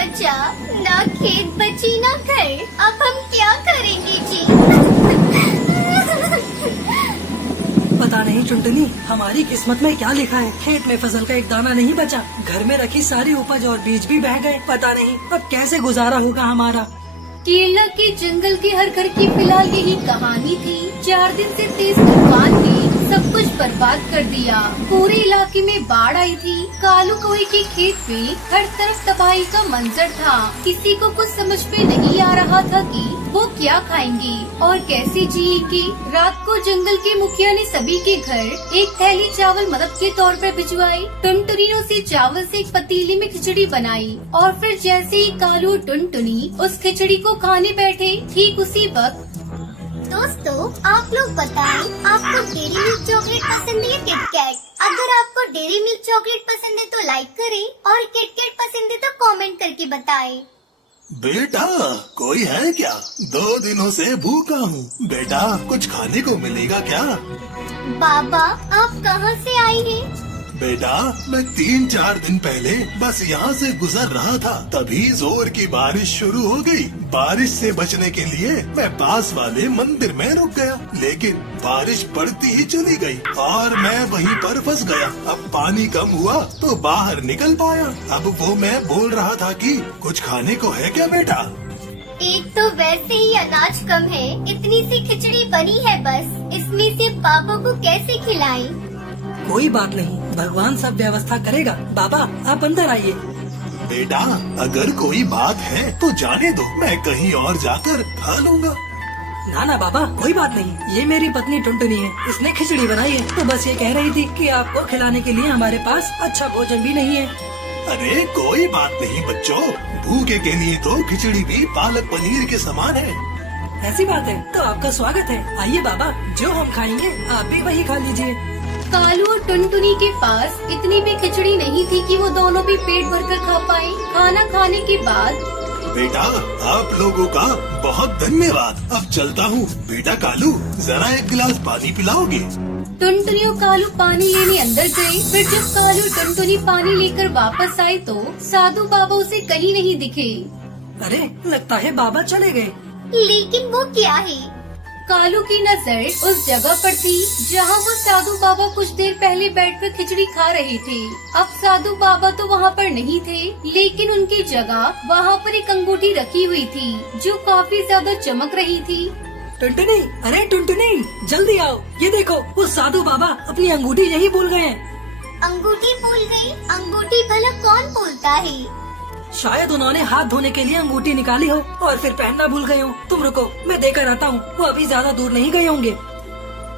बचा, ना खेत बची ना घर। अब हम क्या करेंगे जी? पता नहीं टुनटुनी, हमारी किस्मत में क्या लिखा है। खेत में फसल का एक दाना नहीं बचा, घर में रखी सारी उपज और बीज भी बह गए। पता नहीं अब कैसे गुजारा होगा हमारा। केरला के जंगल के हर घर की फिलहाल यही कहानी थी। 4 दिन से तेज तूफान ने सब कुछ बर्बाद कर दिया। पूरे इलाके में बाढ़ आई थी। कालू कौए के खेत में हर तरफ तबाही का मंजर था। किसी को कुछ समझ में नहीं आ रहा था कि वो क्या खाएंगे और कैसे जिएंगे। रात को जंगल के मुखिया ने सभी के घर एक थैली चावल मदद के तौर पर भिजवाए। टुनटुनी ने उसी चावल से एक पतीली में खिचड़ी बनाई और फिर जैसे ही कालू और टुनटुनी उस खिचड़ी को खाने बैठे, ठीक उसी वक्त दोस्तों, आप लोग बताएं, आपको डेरी मिल्क चॉकलेट पसंद है या किटकैट? अगर आपको डेरी मिल्क चॉकलेट पसंद है तो लाइक करें और किटकैट पसंद है तो कमेंट करके बताएं। बेटा, कोई है क्या? 2 दिनों से भूखा हूँ। बेटा, कुछ खाने को मिलेगा क्या? बाबा, आप कहाँ से आए हैं? बेटा, मैं 3-4 दिन पहले बस यहाँ से गुजर रहा था, तभी जोर की बारिश शुरू हो गई। बारिश से बचने के लिए मैं पास वाले मंदिर में रुक गया, लेकिन बारिश बढ़ती ही चली गई और मैं वहीं पर फंस गया। अब पानी कम हुआ तो बाहर निकल पाया। अब वो मैं बोल रहा था कि कुछ खाने को है क्या बेटा? एक तो वैसे ही अनाज कम है, इतनी सी खिचड़ी बनी है बस, इसमें से पापा को कैसे खिलाएं? कोई बात नहीं, भगवान सब व्यवस्था करेगा। बाबा, आप अंदर आइए। बेटा, अगर कोई बात है तो जाने दो, मैं कहीं और जाकर खा लूँगा। ना ना बाबा, कोई बात नहीं। ये मेरी पत्नी टुनटुनी है, इसने खिचड़ी बनाई है। तो बस ये कह रही थी कि आपको खिलाने के लिए हमारे पास अच्छा भोजन भी नहीं है। अरे कोई बात नहीं बच्चों, भूखे के लिए तो खिचड़ी भी पालक पनीर के समान है। ऐसी बात है तो आपका स्वागत है। आइए बाबा, जो हम खाएंगे आप भी वही खा लीजिए। कालू और टुनटुनी के पास इतनी भी खिचड़ी नहीं थी कि वो दोनों भी पेट भरकर खा पाए। खाना खाने के बाद बेटा, आप लोगों का बहुत धन्यवाद। अब चलता हूँ। बेटा कालू, जरा एक गिलास पानी पिलाओगे? टुनटुनी और कालू पानी लेने अंदर गए। फिर जब कालू और टुनटुनी पानी लेकर वापस आए तो साधु बाबा उसे कहीं नहीं दिखे। अरे, लगता है बाबा चले गए। लेकिन वो क्या है? कालू की नजर उस जगह पर थी जहाँ वो साधु बाबा कुछ देर पहले बैठकर खिचड़ी खा रहे थे। अब साधु बाबा तो वहाँ पर नहीं थे, लेकिन उनकी जगह वहाँ पर एक अंगूठी रखी हुई थी जो काफी ज्यादा चमक रही थी। टुनटुनी, अरे टुनटुनी, जल्दी आओ। ये देखो, वो साधु बाबा अपनी अंगूठी यहीं भूल गए हैं। अंगूठी भूल गई? अंगूठी भला कौन भूलता है? शायद उन्होंने हाथ धोने के लिए अंगूठी निकाली हो और फिर पहनना भूल गए हो। तुम रुको, मैं देकर आता हूँ। वो अभी ज्यादा दूर नहीं गए होंगे।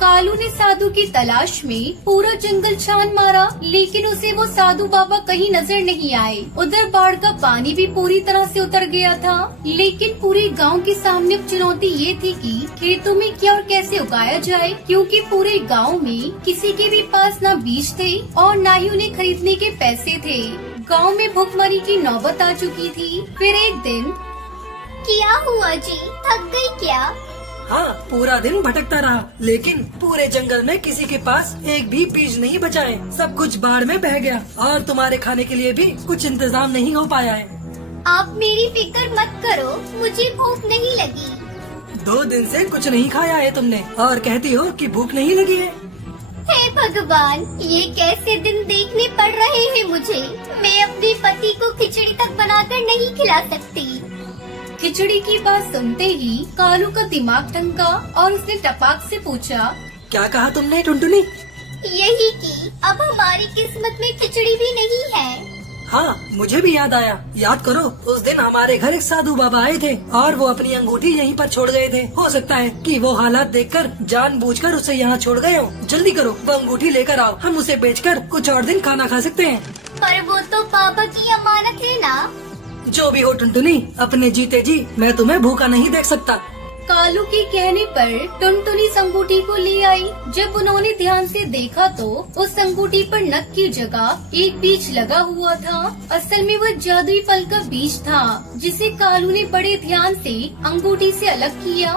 कालू ने साधु की तलाश में पूरा जंगल छान मारा, लेकिन उसे वो साधु बाबा कहीं नजर नहीं आए। उधर बाढ़ का पानी भी पूरी तरह से उतर गया था। लेकिन पूरे गांव के सामने चुनौती ये थी कि खेतों में क्या और कैसे उगाया जाए, क्योंकि पूरे गांव में किसी के भी पास न बीज थे और न ही उन्हें खरीदने के पैसे थे। गांव में भुखमरी की नौबत आ चुकी थी। फिर एक दिन क्या हुआ जी, थक गई क्या? हाँ, पूरा दिन भटकता रहा, लेकिन पूरे जंगल में किसी के पास एक भी बीज नहीं बचा है। सब कुछ बाढ़ में बह गया और तुम्हारे खाने के लिए भी कुछ इंतजाम नहीं हो पाया है। आप मेरी फिक्र मत करो, मुझे भूख नहीं लगी। 2 दिन से कुछ नहीं खाया है तुमने और कहती हो कि भूख नहीं लगी है। हे भगवान, ये कैसे दिन देखने पड़ रहे हैं मुझे। मैं अपने पति को खिचड़ी तक बनाकर नहीं खिला सकती। खिचड़ी की बात सुनते ही कालू का दिमाग ठनका और उसने टपाक से पूछा, क्या कहा तुमने टुनटुनी? यही कि अब हमारी किस्मत में खिचड़ी भी नहीं है। हाँ, मुझे भी याद आया। याद करो, उस दिन हमारे घर एक साधु बाबा आए थे और वो अपनी अंगूठी यहीं पर छोड़ गए थे। हो सकता है कि वो हालात देखकर जानबूझकर उसे यहाँ छोड़ गए हो। जल्दी करो, वो अंगूठी लेकर आओ। हम उसे बेचकर कुछ और दिन खाना खा सकते हैं। पर वो तो पापा की अमानत है ना। जो भी हो टुनटुनी, अपने जीते जी मैं तुम्हें भूखा नहीं देख सकता। कालू के कहने पर टुनटुनी अंगूठी को ले आई। जब उन्होंने ध्यान से देखा तो उस अंगूठी पर नख की जगह एक बीज लगा हुआ था। असल में वह जादुई फल का बीज था, जिसे कालू ने बड़े ध्यान से अंगूठी से अलग किया।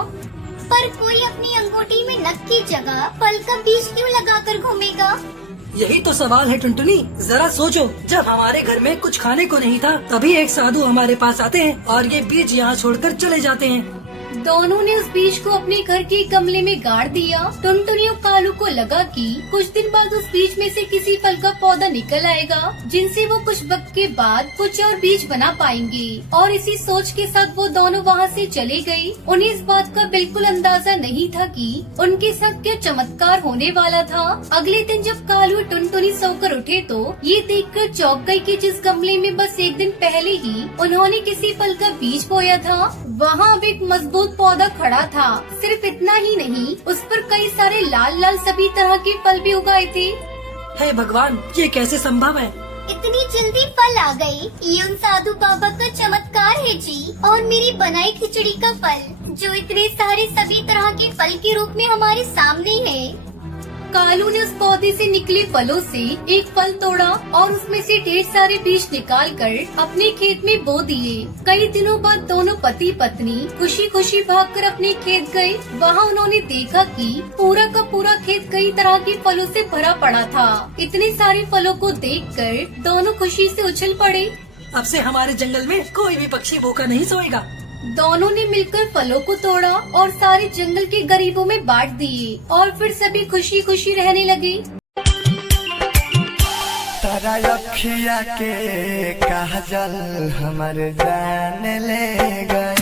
पर कोई अपनी अंगूठी में नख की जगह फल का बीज क्यों लगाकर घूमेगा? यही तो सवाल है टुनटुनी। जरा सोचो, जब हमारे घर में कुछ खाने को नहीं था तभी एक साधु हमारे पास आते हैं और ये बीज यहाँ छोड़कर चले जाते हैं। दोनों ने उस बीज को अपने घर के गमले में गाड़ दिया। टुनटुनी और कालू को लगा कि कुछ दिन बाद उस बीज में से किसी फल का पौधा निकल आएगा जिनसे वो कुछ वक्त के बाद कुछ और बीज बना पाएंगे। और इसी सोच के साथ वो दोनों वहाँ से चले गए। उन्हें इस बात का बिल्कुल अंदाजा नहीं था कि उनके साथ क्या चमत्कार होने वाला था। अगले दिन जब कालू और टुनटुनी सोकर उठे तो ये देखकर चौंक गए कि जिस गमले में बस एक दिन पहले ही उन्होंने किसी फल का बीज बोया था, वहाँ अब एक मजबूत पौधा खड़ा था। सिर्फ इतना ही नहीं, उस पर कई सारे लाल लाल सभी तरह के फल भी उगाए थे। हे भगवान, ये कैसे संभव है? इतनी जल्दी फल आ गए, ये उन साधु बाबा का चमत्कार है जी। और मेरी बनाई खिचड़ी का फल जो इतने सारे सभी तरह के फल के रूप में हमारे सामने है। कालू ने उस पौधे से निकले फलों से एक फल तोड़ा और उसमें से ढेर सारे बीज निकालकर अपने खेत में बो दिए। कई दिनों बाद दोनों पति पत्नी खुशी खुशी भागकर अपने खेत गए। वहाँ उन्होंने देखा कि पूरा का पूरा खेत कई तरह के फलों से भरा पड़ा था। इतने सारे फलों को देखकर दोनों खुशी से उछल पड़े। अब से हमारे जंगल में कोई भी पक्षी भूखा नहीं सोएगा। दोनों ने मिलकर फलों को तोड़ा और सारे जंगल के गरीबों में बांट दिए और फिर सभी खुशी खुशी रहने लगे। तारा अखिया के काजल हमर जान ले गई।